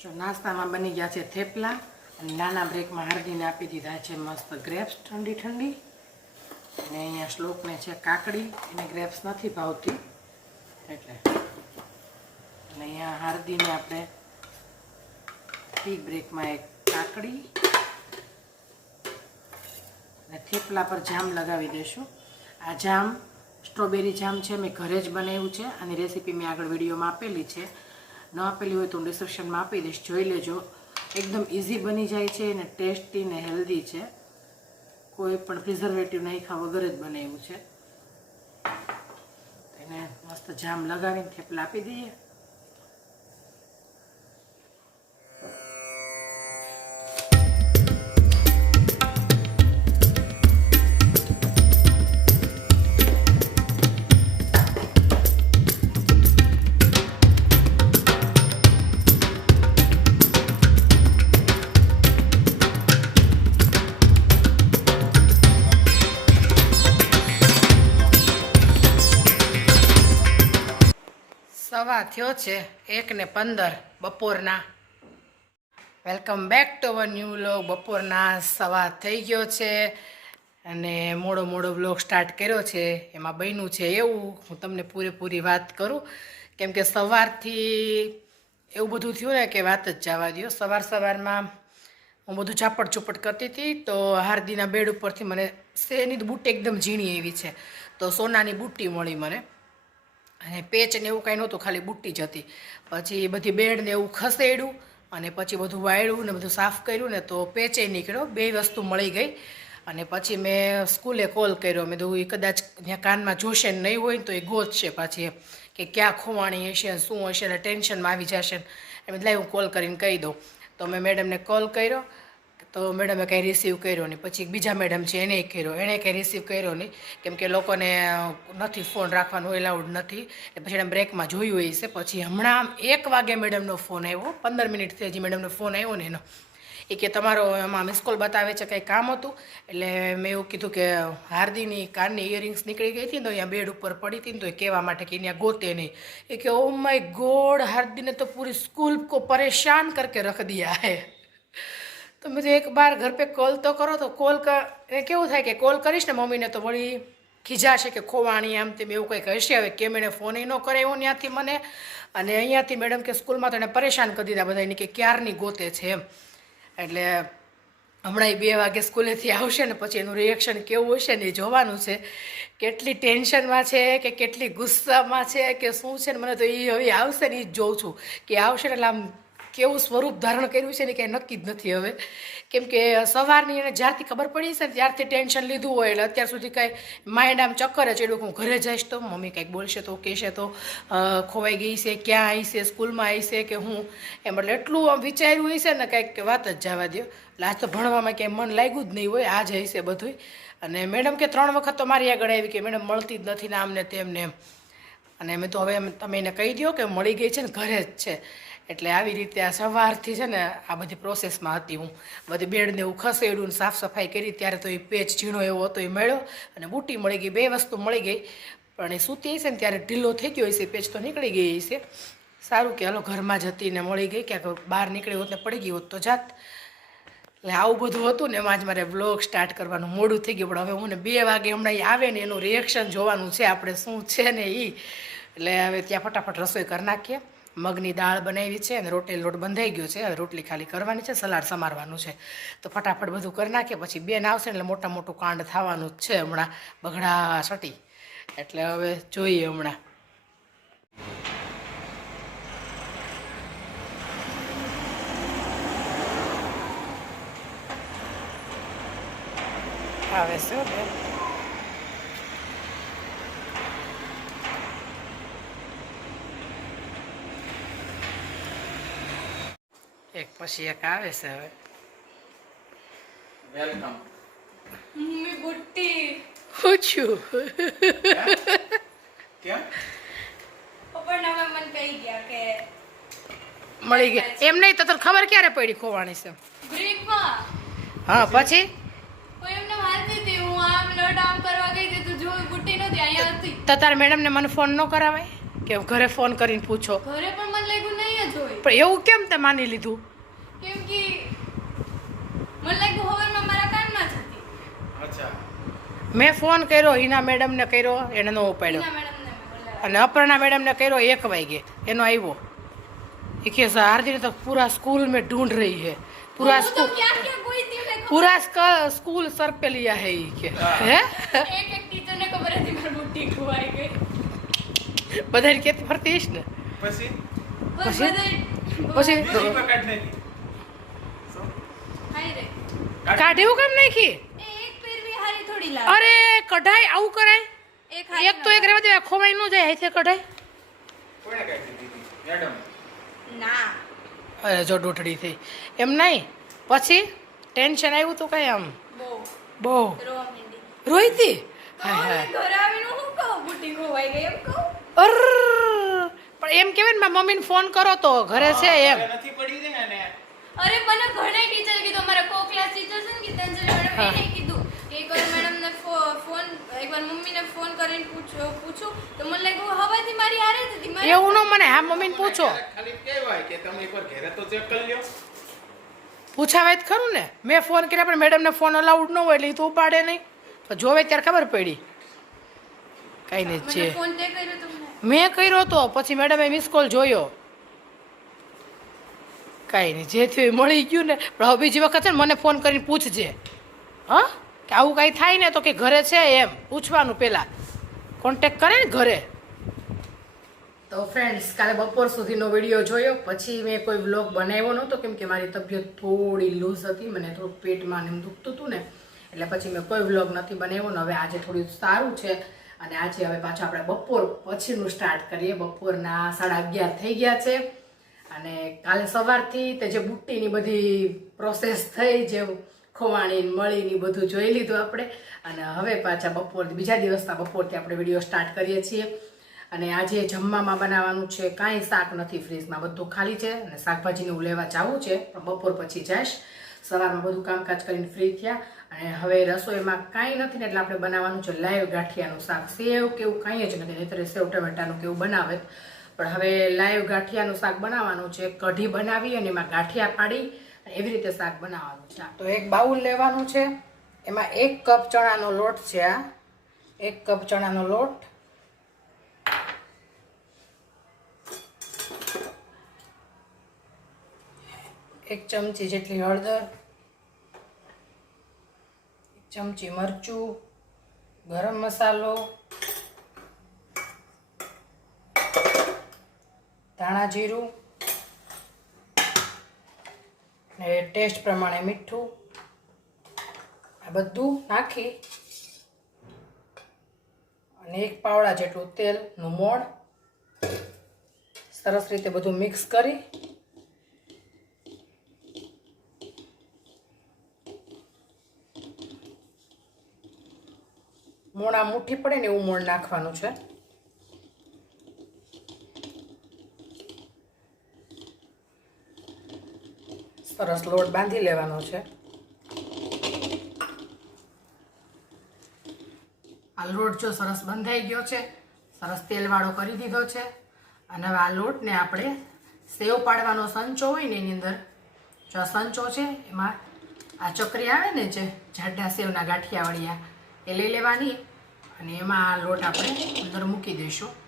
જો નાસ્તામાં બની ગયા છે થેપલા અને નાના બ્રેકમાં હાર્દીને આપી દીધા છે મસ્ત ગ્રેપ્સ ઠંડી ઠંડી. અને અહીંયા શ્લોકને છે કાકડી, એને ગ્રેપ્સ નથી ભાવતી. એટલે અને અહીંયા હાર્દીને આપણે ટી બ્રેકમાં એક કાકડી અને થેપલા પર જામ લગાવી દઈશું. આ જામ સ્ટ્રોબેરી જામ છે, મેં ઘરે જ બનાવ્યું છે. આની રેસીપી મેં આગળ વિડીયોમાં આપેલી છે. ન આપેલી હોય તો હું ડિસ્ક્રિપ્શનમાં આપી દઈશ. જોઈ લેજો. એકદમ ઇઝી બની જાય છે અને ટેસ્ટી ને હેલ્ધી છે. કોઈ પણ પ્રિઝર્વેટિવ નાખ્યા વગર જ બનાવ્યું છે. એને મસ્ત જામ લગાવીને થેપલા આપી દઈએ. થયો છે એક ને પંદર બપોરના. Welcome back to our new vlog બપોરના સવા થઈ ગયો છે અને મોડો મોડો વ્લોગ સ્ટાર્ટ કર્યો છે. એમાં બન્યું છે એવું. હું તમને પૂરેપૂરી વાત કરું. કેમ કે સવારથી એવું બધું થયું ને કે વાત જ જવા દો સવાર સવારમાં હું બધું ચાપડ ચુપડ કરતી હતી તો હાર્દીના બેડ ઉપરથી મને શેની બુટ્ટી એકદમ ઝીણી એવી છે. તો સોનાની બુટ્ટી મળી મને. અને પેચ ને એવું કાંઈ નહોતું, ખાલી બુટ્ટી જ હતી. પછી બધી બેડ ને એવું ખસેડ્યું અને પછી બધું વાળ્યું ને બધું સાફ કર્યું ને તો પેચે નીકળ્યો, બે વસ્તુ મળી ગઈ. અને પછી મેં સ્કૂલે કોલ કર્યો, મેં તો એ કદાચ ત્યાં કાનમાં જોશે ને નહીં હોય તો એ ગોતશે પાછી એમ, કે ક્યાં ખોવાણી હશે ને શું હશે ને ટેન્શનમાં આવી જશે એમ એટલે હું કોલ કરીને કહી દઉં. તો મેં મેડમને કોલ કર્યો તો મેડમે કંઈ રિસીવ કર્યો નહીં. પછી બીજા મેડમ છે એને કર્યો. એણે કંઈ રિસીવ કર્યો નહીં. કેમ કે લોકોને નથી ફોન રાખવાનું એલાઉડ નથી. એટલે પછી એણે બ્રેકમાં જોયું હોય છે. પછી હમણાં એક વાગે મેડમનો ફોન આવ્યો. પંદર મિનિટથી હજી મેડમનો ફોન આવ્યો ને એનો. એ કે તમારો એમાં મિસ કોલ બતાવે છે, કંઈ કામ હતું? એટલે મેં એવું કીધું કે હાર્દીની કાનની ઇયરિંગ્સ નીકળી ગઈ હતી ને તો અહીંયા બેડ ઉપર પડી હતી ને તો એ કહેવા માટે કે અહીંયા ગોતે નહીં. એ કે ઓ માય ગોડ હાર્દીને તો પૂરી સ્કૂલ કો પરેશાન કરકે રખ દિયા હે. તો એક બાર ઘર પે કોલ તો કરો તો કોલ એ કેવું થાય કે કોલ કરીશ ને મમ્મીને તો વળી ખીજાશે કે ખોવાણી આમ તેમ એવું કંઈક હશે. હવે કેમ એણે ફોન ન કરે એવું ત્યાંથી મને. અને અહીંયાથી મેડમ કે સ્કૂલમાં તો એને પરેશાન કરી દીધા બધાને કે ક્યારની ગોતે છે એમ. એટલે હમણાં બે વાગે સ્કૂલેથી આવશે ને પછી એનું રિએક્શન કેવું હશે ને એ જોવાનું છે. કેટલી ટેન્શનમાં છે કે કેટલી ગુસ્સામાં છે કે શું છે ને મને તો એ હવે આવશે ને એ જ જોઉં છું. કે આવશે એટલે આમ કેવું સ્વરૂપ ધારણ કર્યું છે ને કંઈ નક્કી જ નથી હવે. કેમ કે સવારની એને જ્યારથી ખબર પડી છે ને ત્યારથી ટેન્શન લીધું હોય એટલે અત્યાર સુધી કાંઈ માઇન્ડ આમ ચક્કર જ એડું હું ઘરે જઈશ તો મમ્મી કંઈક બોલશે તો કહેશે તો ખોવાઈ ગઈ છે, ક્યાં આવી છે, સ્કૂલમાં આવી છે કે હું? એમ એટલે એટલું આમ વિચાર્યું હોય છે ને કંઈક વાત જ જવા દો એટલે આજ તો ભણવામાં ક્યાંય મન લાગ્યું જ નહીં હોય, આ જ હશે બધું અને મેડમ કે ત્રણ વખત તો મારી આગળ આવી કે મેડમ મળતી જ નથી ને આમને તેમને એમ. અને મેં તો હવે તમે એને કહી દો કે મળી ગઈ છે ને ઘરે જ છે. એટલે આવી રીતે આ સવારથી છે ને આ બધી પ્રોસેસમાં હતી હું. બધી બેડને એવું ખસેડ્યું સાફ સફાઈ કરી ત્યારે તો એ પેચ ઝીણો એવો હતો એ મળ્યો અને બુટ્ટી મળી ગઈ, બે વસ્તુ મળી ગઈ. પણ એ સૂતી હશે ને ત્યારે ઢીલો થઈ ગયો હશે, પેચ તો નીકળી ગઈ હશે. સારું કે હાલો ઘરમાં જ હતી ને મળી ગઈ, ક્યાંક બહાર નીકળી હોત ને પડી ગઈ હોત તો જાત. એટલે આવું બધું હતું ને એમાં જ મારે વ્લોગ સ્ટાર્ટ કરવાનું મોડું થઈ ગયું, પણ હવે હું ને બે વાગે હમણાં આવે ને એનું રિએક્શન જોવાનું છે, આપણે શું છે ને એ એટલે હવે ત્યાં ફટાફટ રસોઈ કરી નાખીએ. મગની દાળ બનાવી છે અને રોટલી લોટ બંધાઈ ગયો છે. હવે રોટલી ખાલી કરવાની છે, સલાડ સમારવાનું છે. તો ફટાફટ બધું કરી નાખીએ, પછી બેન આવશે એટલે મોટા મોટું કાંડ થવાનું જ છે હમણાં. બગડા સટી. એટલે હવે જોઈએ હમણાં. આવે શું પછી એક આવે છે હવે વેલકમ મમ્મી બુટ્ટી હું છું કેમ પપ્પા હવે મન કહી ગયા. કે મળી ગયા એમ નહીં તો તને ખબર ક્યારે પડી ખોવાણી છે? ગ્રીપમાં હા પછી? તો જો બુટ્ટી નહોતી અહીંયા હતી. તો મને ફોન ન કરાવાય? કે ઘરે ફોન કરીને પૂછો? ઘરે પણ મને લાગ્યું નહીં જ હોય. પણ એવું કેમ તે માની લીધું? કેમ કે મને લાગ્યું હવારમાં મારા કાનમાં જ હતી. અચ્છા. મેં ફોન કર્યો ઈના મેડમને કર્યો એને ન ઉપાડ્યો. અને અપર્ણા મેડમને કર્યો એક વાગે. એનો આવ્યો. એ કે હાર્દિને તો પૂરા સ્કૂલ મેં ઢૂંઢ રહી હે પૂરા સ્કૂલ પૂરા સ્કૂલ સર पे लिया है ये के है एक एक टीचर ने खबर હતી મારી બુટ્ટી ખોવાઈ ગઈ. બધાને કે ફરતીશ ને? પછી? પછી? પછી? રે. કાઢ્યું કેમ નાખી? એ એક પહેરવી હારી થોડી લાગે. અરે કઢાઈ આવું કરાય. એક તો એક રેવા દે ખોવાઈ ન જાય હાથે કઢાઈ કાઢી ના. અરે જો ડોટડી થઈ. એમ નહીં. પછી ટેન્શન આવ્યું તો કઈ આમ? બહુ. રોઈતી હું પણ એમ કેવાય ને મારા મમ્મીને ફોન કરો તો ઘરે છે એમ. નથી પડી રહી ને અરે મને ઘણા ટીચર કીધું અમારા કો ક્લાસ ટીચર છે ને ગીતાંજલિ મેડમ. એને કીધું કે એકવાર મેડમને ફોન એકવાર મમ્મીને ફોન કરીને પૂછો પૂછું તો મને લાગ્યું હવાથી મારી હારે જ હતી. મારે એવું ન મને હા મમ્મીને પૂછો. ખાલી કહેવાય કે તમે એકવાર ઘરે તો ચેક કરી લ્યો. પૂછાવે જ ખરું ને. મેં ફોન કર્યા પણ મેડમને ફોન અલાઉડ ન હોય એટલે એ તો ઉપાડે નહીં. તો જોવે ત્યારે ખબર પડી. કઈ નહીં છે ફોન તે કર્યો તમને? મેં કર્યો તો પછી મેડમે મિસ કોલ જોયો. કાંઈ નહીં. જે થયું મળી ગયું ને, પણ હવે બીજી વખત છે ને મને ફોન કરીને પૂછજે. હા? કે આવું કાંઈ થાય ને તો કે ઘરે છે એમ. પૂછવાનું પહેલાં કોન્ટેક કરે ને ઘરે. તો ફ્રેન્ડ્સ કાલે બપોર સુધીનો વીડિયો જોયો. પછી મેં કોઈ વ્લોગ બનાવ્યો નહોતો, કેમ કે મારી તબિયત થોડી લૂઝ હતી. મને થોડું પેટમાં એમ દુખતું હતું ને. એટલે પછી મેં કોઈ વ્લોગ નથી બનાવ્યો ને, હવે આજે થોડું સારું છે. અને આજે હવે પાછું આપણે બપોર પછીનું સ્ટાર્ટ કરીએ. બપોરના સાડા અગિયાર થઈ ગયા છે. અને કાલે સવારથી તે જે બુટ્ટીની બધી પ્રોસેસ થઈ, જે ખોવાણી મળીને બધું જોઈ લીધું આપણે. અને હવે પાછા બપોર, બીજા દિવસના બપોરથી આપણે વીડિયો સ્ટાર્ટ કરીએ છીએ. અને આજે જમવામાં બનાવવાનું છે, કાંઈ શાક નથી ફ્રીજમાં, બધું ખાલી છે અને શાકભાજીને હું લેવા જાવું છે, પણ બપોર પછી જઈશ. સવારમાં બધું કામકાજ કરીને ફ્રી થયા. અને હવે રસોઈમાં કાંઈ નથી ને એટલે આપણે બનાવવાનું છે, લાઈવ ગાંઠિયાનું શાક. સેવ કેવું કાંઈ જ નથી, નહીંતર સેવ, ટમેટાનું કેવું બનાવે. પણ હવે લાઈવ ગાંઠિયાનું શાક બનાવવાનું છે. કઢી બનાવી અને એમાં ગાંઠિયા પાડી એવી રીતે શાક બનાવવાનું છે. તો એક બાઉલ લેવાનું છે. એમાં એક કપ ચણાનો લોટ છે આ. એક કપ ચણાનો લોટ. એક ચમચી જેટલી હળદર. ચમચી મરચું. ગરમ મસાલો. ધાણા જીરું ને ટેસ્ટ પ્રમાણે મીઠું. આ બધું નાખી અને એક પાવડા જેટલું તેલનું મોણ સરસ રીતે બધું મિક્સ કરી મોણ આ મુઠ્ઠી પડે ને એવું મોણ નાખવાનું છે. સરસ લોટ બાંધી લેવાનો છે. આ લોટ જો સરસ બંધાઈ ગયો છે, સરસ તેલવાળો કરી દીધો છે. અને હવે આ લોટને આપણે સેવ પાડવાનો સંચો હોય ને એની અંદર, જો આ સંચો છે, એમાં આ ચકરી આવે ને જે જાડા સેવના ગાંઠિયાવાળિયા એ લઈ લેવાની. અને એમાં આ લોટ આપણે અંદર મૂકી દઈશું.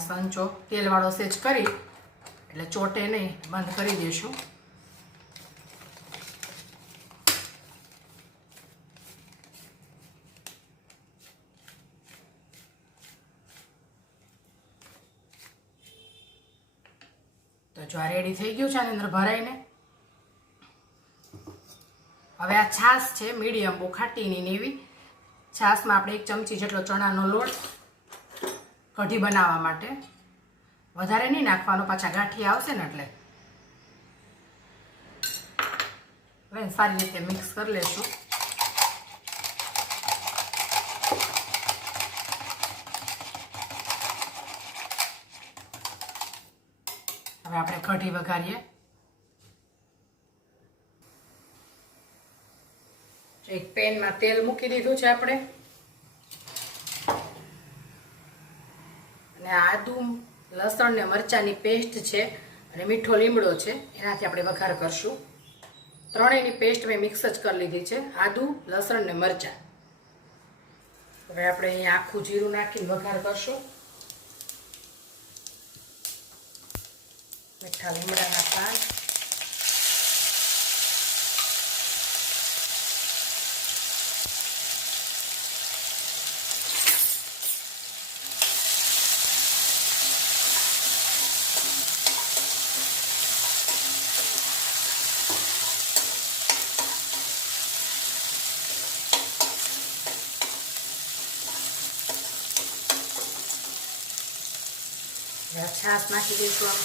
આ સંચો તેલવાળો સેજ કરી, એટલે ચોટે નહીં, બંધ કરી દઈશું તો જો આ રેડી થઈ ગયું છે આની અંદર ભરાઈને. હવે આ છાશ છે, મીડિયમ બહુ ખાટીની નેવી છાશમાં આપણે એક ચમચી જેટલો ચણાનો લોટ કઢી બનાવવા માટે. વધારે નહીં નાખવાનો, પાછા ગાંઠી આવશે ને એટલે. હવે સારી રીતે મિક્સ કરી લેશું. હવે આપણે કઢી વઘારીએ. એક પેનમાં તેલ મૂકી દીધું છે આપણે. આદુ, લસણ ને મરચાંની પેસ્ટ છે અને મીઠો લીમડો છે, એનાથી આપણે વઘાર કરશું. ત્રણેયની પેસ્ટ મેં મિક્સ જ કરી લીધી છે, આદુ, લસણ ને મરચાં. હવે આપણે અહીંયા આખું જીરું નાખીને વઘાર કરશું. મીઠા લીમડાના પાન. જરા છાશ નાખી દઈશું આમ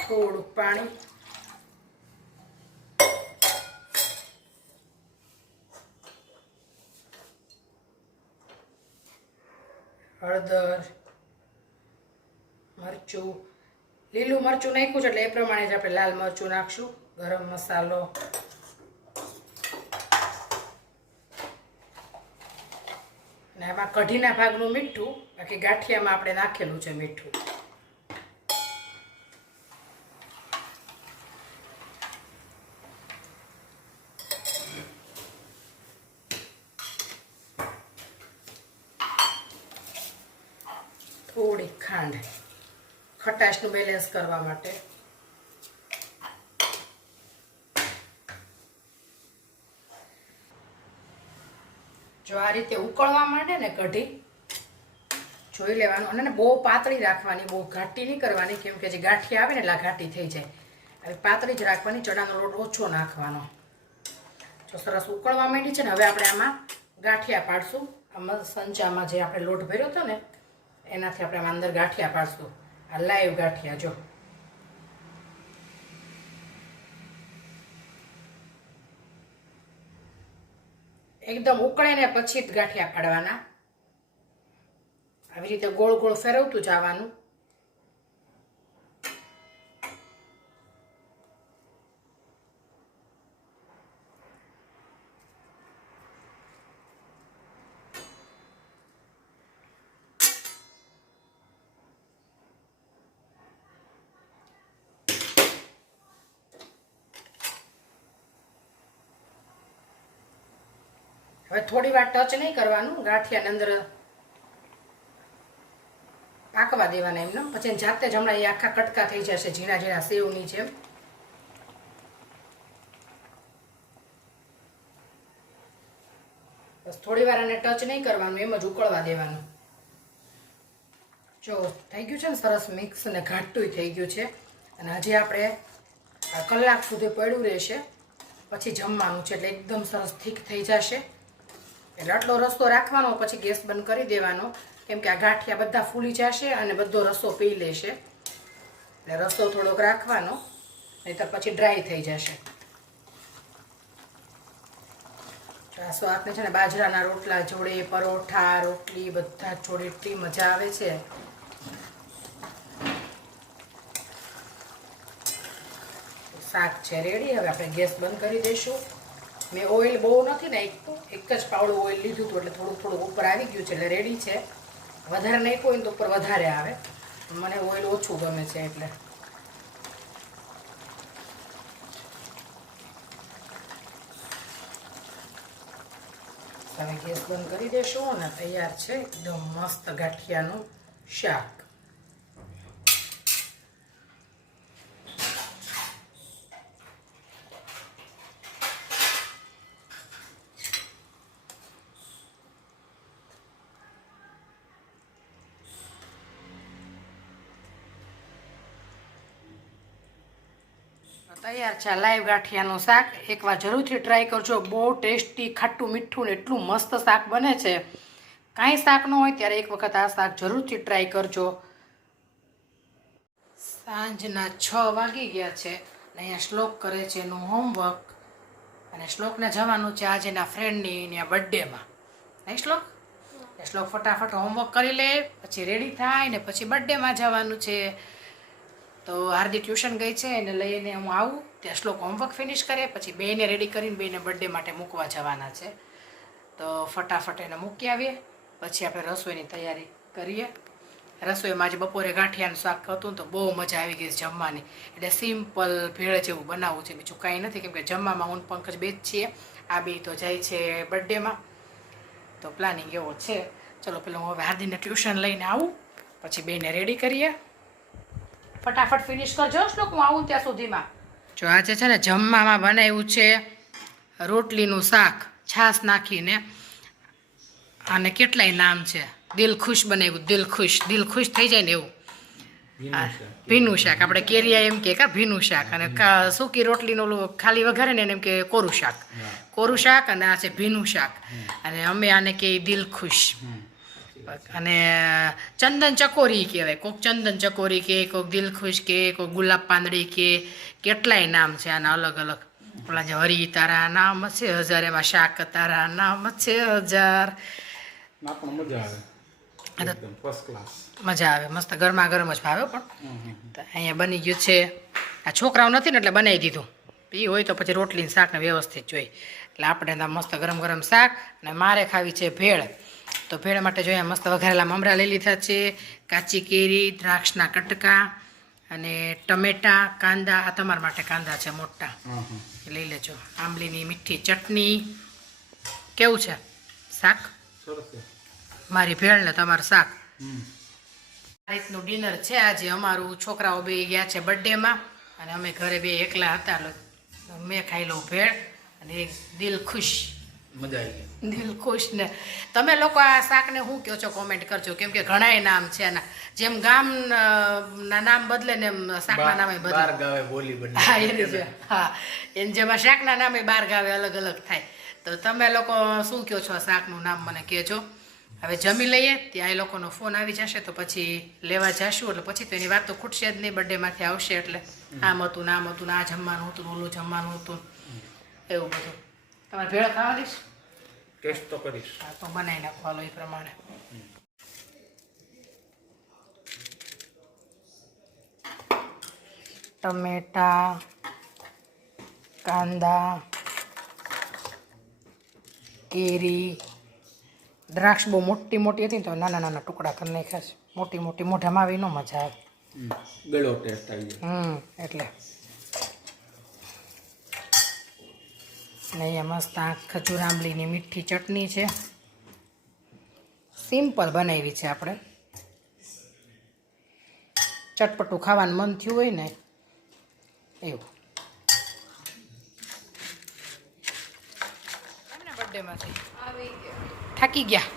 થોડુંક પાણી. હળદર મરચું લીલું મરચું નાખ્યું છે એટલે એ પ્રમાણે જ આપણે લાલ મરચું નાખશું. ગરમ મસાલો. અને એમાં કઢીના ભાગનું મીઠું, બાકી ગાંઠિયામાં આપણે નાખેલું છે મીઠું થોડી ખાંડ ખટાશનું બેલેન્સ કરવા માટે. જો આ રીતે ઉકળવા માંડે ને કઢી, જોઈ લેવાનું. અને બહુ પાતળી રાખવાની, બહુ ઘાટી નહીં કરવાની, કેમ કે જે ગાંઠી આવે ને એટલે ઘાટી થઈ જાય. હવે પાતળી જ રાખવાની, ચણાનો લોટ ઓછો નાખવાનો. જો સરસ ઉકળવા માંડી છે ને, હવે આપણે આમાં ગાંઠિયા પાડશું. આમાં સંચામાં જે આપણે લોટ ભર્યો હતો ને, એનાથી આપણે આમાં અંદર ગાંઠિયા પાડશું. આ લાઈવ ગાંઠિયા, જો. એકદમ ઉકળે ને પછી જ ગાંઠિયા પાડવાના આવી રીતે ગોળ ગોળ ફેરવતું જવાનું. થોડી વાર ટચ નહીં કરવાનું, ગાંઠિયાની અંદર પાકવા દેવાના એમને. પછી જાતે જ હમણાં એ આખા કટકા થઈ જશે, ઝીણા ઝીણા સેવની જેમ. બસ થોડી વાર એને ટચ નહીં કરવાનું, એમ જ ઉકળવા દેવાનું. જો, થઈ ગયું છે ને સરસ મિક્સ અને ઘાટું થઈ ગયું છે. અને હજી આપણે કલાક સુધી પડ્યું રહેશે. પછી જમવાનું છે એટલે એકદમ સરસ થીક થઈ જશે. એટલે આટલો રસ્તો રાખવાનો, પછી ગેસ બંધ કરી દેવાનો. કેમ કે આ ગાંઠિયા બધા ફૂલી જશે અને બધો રસ્તો પી લેશે. એટલે રસ્તો થોડોક રાખવાનો નહીં પછી ડ્રાય થઈ જશે. રાસો આપને છે ને બાજરાના રોટલા જોડે, પરોઠા, રોટલી, બધા જોડે એટલી મજા આવે છે. શાક છે, રેડી. હવે આપણે ગેસ બંધ કરી દઈશું. મેં ઓઇલ બહુ નથી નાખ્યું એક જ પાવડું ઓઇલ લીધું હતું એટલે થોડું થોડું ઉપર આવી ગયું છે એટલે રેડી છે. વધારે નાખ્યું હોય ને તો ઉપર વધારે આવે. મને ઓઇલ ઓછું ગમે છે એટલે. તમે ગેસ બંધ કરી દેશો અને તૈયાર છે. એકદમ મસ્ત ગાંઠિયાનું શાક. તૈયાર છે લાઈવ ગાંઠિયાનું શાક. એકવાર જરૂરથી ટ્રાય કરજો. બહુ ટેસ્ટી ખાટું મીઠું ને એટલું મસ્ત શાક બને છે. કાંઈ શાક ન હોય ત્યારે એક વખત આ શાક જરૂરથી ટ્રાય કરજો. સાંજના છ વાગી ગયા છે અને અહીંયા શ્લોક કરે છે એનું હોમવર્ક અને શ્લોકને જવાનું છે આજે એના ફ્રેન્ડની એના બર્થડેમાં નહીં શ્લોક? એ શ્લોક ફટાફટ હોમવર્ક કરી લે પછી રેડી થાય ને પછી બર્થડેમાં જવાનું છે. તો હાર્દિક ટ્યુશન ગઈ છે એને લઈને હું આવું. ત્યાં શ્લોક હોમવર્ક ફિનિશ કરે પછી બેને રેડી કરીને બેને બર્થડે માટે મૂકવા જવાના છે. તો ફટાફટ એને મૂકી આવીએ, પછી આપણે રસોઈની તૈયારી કરીએ. રસોઈમાં આજે બપોરે ગાંઠિયાનું શાક હતું તો બહુ મજા આવી ગઈ જમવાની. એટલે સિમ્પલ ભેળ જેવું બનાવવું છે. બીજું કાંઈ નથી, કેમ કે જમવામાં હું પંકજ બે જ છીએ. આ બે તો જાય છે બર્થડેમાં તો પ્લાનિંગ એવો છે. ચલો, પેલો હું હવે હાર્દિને ટ્યુશન લઈને આવું. પછી બેને રેડી કરીએ. ફટાફટ ફિનિશ કરજો. શ્લોક હું આવું ત્યાં સુધીમાં. જો આજે છે ને જમવામાં બનાવ્યું છે રોટલીનું શાક છાશ નાખીને અને કેટલાય નામ છે? દિલ ખુશ બનાવ્યું દિલ ખુશ દિલ ખુશ થઈ જાય ને એવું. ભીનું શાક. આપણે કેરિયા એમ કે કા ભીનું શાક. અને સૂકી રોટલીનું ખાલી વઘારે ને એમ કે કોરું શાક. કોરું શાક અને આ છે ભીનું શાક. અને અમે આને કે દિલ ખુશ. અને ચંદન ચકોરી કહેવાય. કોક ચંદન ચકોરી કે કોક દિલખુશ કે કોક ગુલાબ પાંદડી કે કેટલાય નામ છે આના અલગ અલગ. પેલા જે હરી તારા નામ છે હજાર એમાં શાક તારા નામ છે હજાર. મજા આવે. મસ્ત ગરમા ગરમ જ ભાવે પણ. અહીંયા બની ગયું છે. આ છોકરાઓ નથી ને એટલે બનાવી દીધું. એ હોય તો પછી રોટલી ને શાકને વ્યવસ્થિત જોઈ. એટલે આપણે મસ્ત ગરમ ગરમ શાક અને મારે ખાવી છે ભેળ. તો ભેળ માટે જોઈએ મસ્ત વઘારેલા મમરા લઈ લીધા છે કાચી કેરી દ્રાક્ષના કટકા અને ટમેટા કાંદા આ તમારા માટે કાંદા છે મોટા. લઈ લેજો. આંબલીની મીઠી ચટણી. કેવું છે? શાક? મારી ભેળ ને તમારું શાક. આ રીતનું ડિનર છે આજે. અમારું છોકરાઓ બે ગયા છે બર્થડેમાં અને અમે ઘરે બે એકલા હતા. મેં ખાઈ લઉં ભેળ અને દિલ ખુશ. મજા આવી ગઈ. દિલ ખુશ ને. તમે લોકો આ શાકને શું કહો છો કોમેન્ટ કરજો. કેમ કે ઘણાય નામ છે એના જેમ ગામ ના નામ બદલે ને એમ શાકના નામે બદલે. ગાવે બોલી બદલે હા એની છે હા. એમ જેમાં શાકના નામે બાર ગાવે અલગ અલગ થાય. તો તમે લોકો શું કહો છો આ શાકનું નામ મને કહેજો. હવે જમી લઈએ ત્યાં એ લોકોનો ફોન આવી જશે તો પછી લેવા જશું. એટલે પછી તો એની વાત તો ખૂટશે જ નહીં બર્થડેમાંથી આવશે એટલે. આમ હતું ને આમ હતું ને આ જમવાનું હતું ને ઓલું જમવાનું હતું. એવું બધું. તમારે ભેળો ખાવા દઈશ ટેસ્ટ તો કરીશ. હા તો બનાવી નાખવાનો એ પ્રમાણે. ટમેટા કાંદા કેરી. દ્રાક્ષ બહુ મોટી મોટી હતી ને તો નાના નાના ટુકડા કરી નાખ્યા છે. મોટી મોટી મોઢામાં આવી ન મજા આવે. ગળો ટેસ્ટ આવી હમ એટલે. અને અહીંયા મસ્ત આ ખજૂર આંબલીની મીઠી ચટણી છે. સિમ્પલ બનાવી છે આપણે. ચટપટું ખાવાનું મન થયું હોય ને એવું. થાકી ગયા?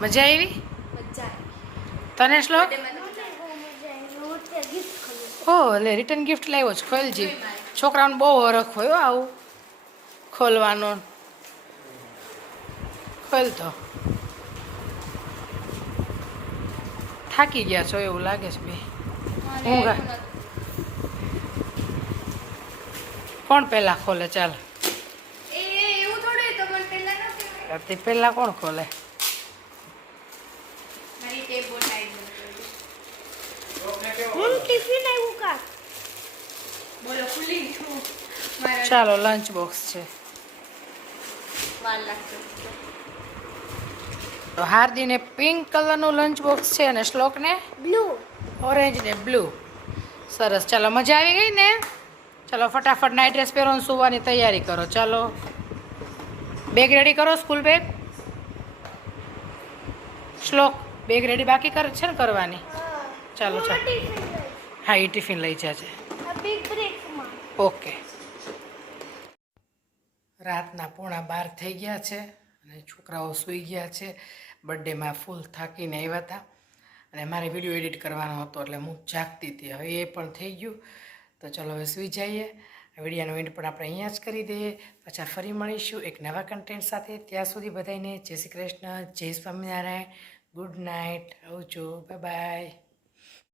મજા આવી? મજા તને શ્લોક ઓ એટલે રિટર્ન ગિફ્ટ લાવ્યો છે ખોલજી. છોકરાઓને બહુ હરખ હોય આવું. ખોલવાનો. ખોલ તો. થાકી ગયા છો એવું લાગે છે બે. ઊંઘા કોણ પહેલાં ખોલે? ચાલ. એ એવું થોડું તો મને પહેલા કોણ ખોલે? મારી ટેપ બોલાવી હું ટિફિન આવ્યું કા બોલો ખુલ્લી છું. ચાલો લંચ બોક્સ છે. વાર તો હાર્દીને પિંક કલરનું લંચ બોક્સ છે અને શ્લોકને બ્લુ. ઓરેન્જ ને બ્લુ. સરસ. ચાલો મજા આવી ગઈ ને? ચાલો ફટાફટ નાઇટ ડ્રેસ પહેરો સુવાની તૈયારી કરો. ચાલો. બેગ રેડી કરો school bag? Shlok. Bag ready બાકી કર છે ને કરવાની? ચાલો ચાલો. હા એ ટિફિન લઈ જાજે. છે ઓકે. રાતના પોણા બાર થઈ ગયા છે અને છોકરાઓ સૂઈ ગયા છે. બર્થડેમાં ફૂલ થાકીને આવ્યા હતા. અને મારે વીડિયો એડિટ કરવાનો હતો એટલે હું જાગતી હતી. હવે એ પણ થઈ ગયું. તો ચલો હવે સૂઈ જઈએ. વિડીયાનો એન્ડ પણ આપણે અહીંયા જ કરી દઈએ. પાછા ફરી મળીશું એક નવા કન્ટેન્ટ સાથે. ત્યાં સુધી બધાને જય શ્રી કૃષ્ણ, જય સ્વામિનારાયણ. ગુડ નાઇટ આવજો. Bye bye